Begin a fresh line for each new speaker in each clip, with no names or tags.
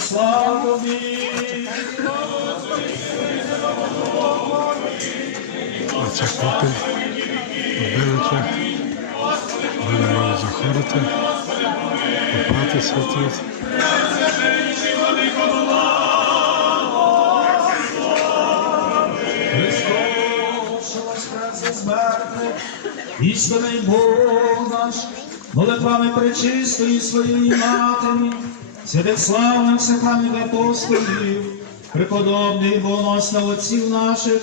слава тобі.
Оце копель, берете, будемо заходити, купатися тут.
Істинний Бог наш, молитвами пречистої своєї матері, святих славних сиханих апостолів, преподобних богоносних отців наших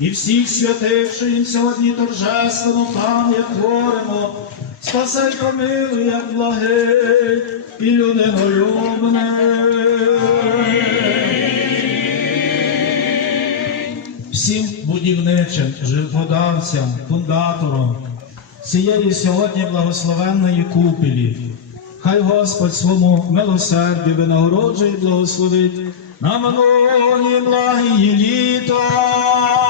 і всіх святих, що їм сьогодні торжественно пам'ять творимо, спасай помилуй, як благий і людинолюбне. всім будівничим, жертводавцям, фундаторам цієї сьогодні благословенної купелі. Хай Господь своєму милосерді винагороджує і благословить на минулі благі літа.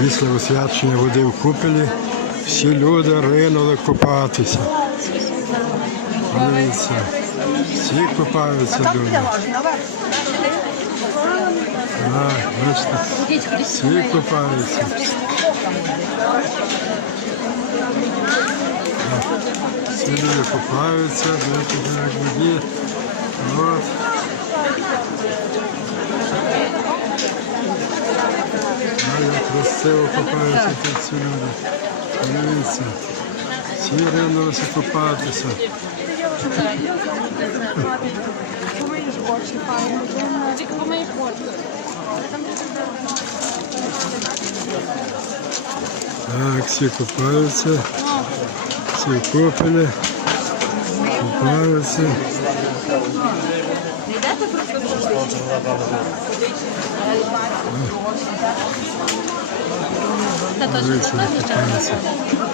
Після освячення води в купелі всі люди ринули купатися. Дивіться, всі купаються дуже. А, бачите, всі купаються. Всі люди купаються, бачите, як воді. От. А як красиво купаються тут всі люди. Дивіться. Всі ринулися купатися.
Помиєш.
Так, всі купаються. Всі купили. Купаються.
То.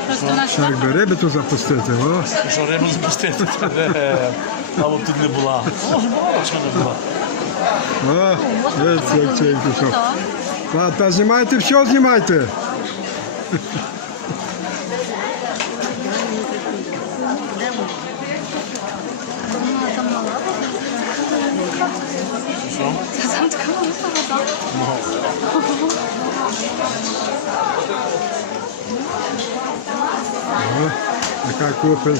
Просто наш
Що якби риби тут запустити, о?
Що рибу запустити тебе, або тут не була. Може була, що не була.
О, дивіться, як пішов. Та, та знімайте все, знімайте.
Там така.
О, яка купель.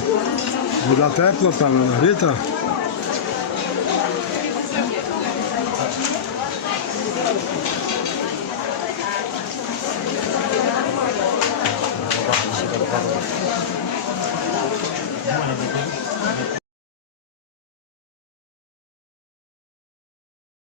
Вода тепла там, нагріта.